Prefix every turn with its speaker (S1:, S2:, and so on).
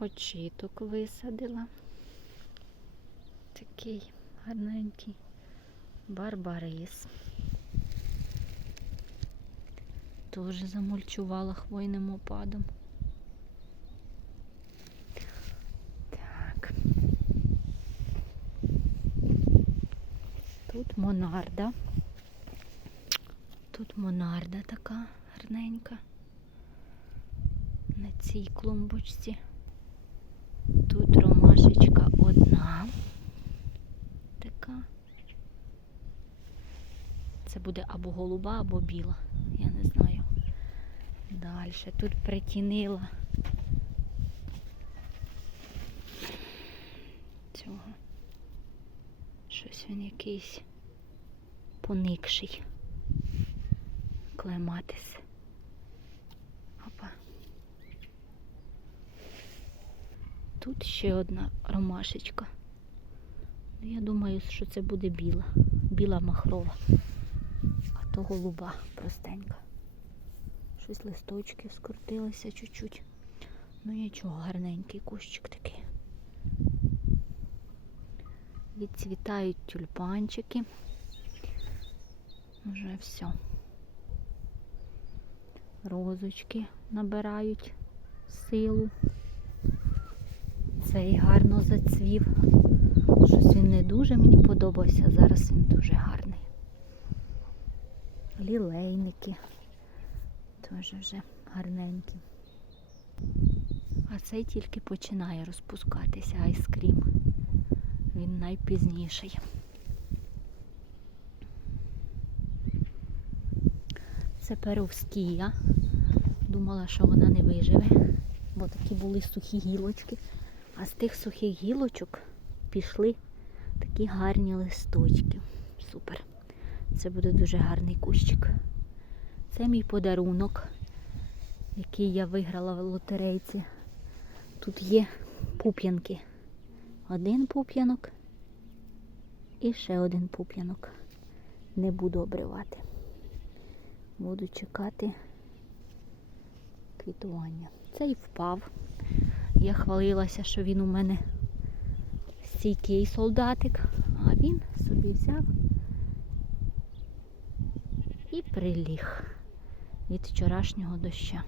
S1: Очіток висадила. Такий гарненький барбарис. Теж замульчувала хвойним опадом. Так. Тут монарда. Тут монарда така гарненька. На цій клумбочці. Тут ромашечка одна. Така. Це буде або голуба, або біла. Я не знаю. Далі. Тут притінила цього. Щось він якийсь поникший. Клематис. Тут ще одна ромашечка. Ну, Я думаю, що це буде біла. Біла махрова. А то голуба простенька. Щось листочки скрутилися чуть-чуть. Ну нічого, гарненький кущик такий. Відцвітають тюльпанчики. Вже все. Розочки набирають силу. Цей гарно зацвів. Щось він не дуже мені подобався, зараз він дуже гарний. Лілейники теж вже гарненькі. А цей тільки починає розпускатися айскрім. Він найпізніший. Це перовскія. Думала, що вона не виживе, бо такі були сухі гілочки. А з тих сухих гілочок пішли такі гарні листочки. Супер. Це буде дуже гарний кущик. Це мій подарунок, який я виграла в лотерейці. Тут є пуп'янки. Один пуп'янок і ще один пуп'янок. Не буду обривати. Буду чекати квітування. Цей впав. Я хвалилася, що він у мене стійкий солдатик, а він собі взяв і приліг від вчорашнього доща.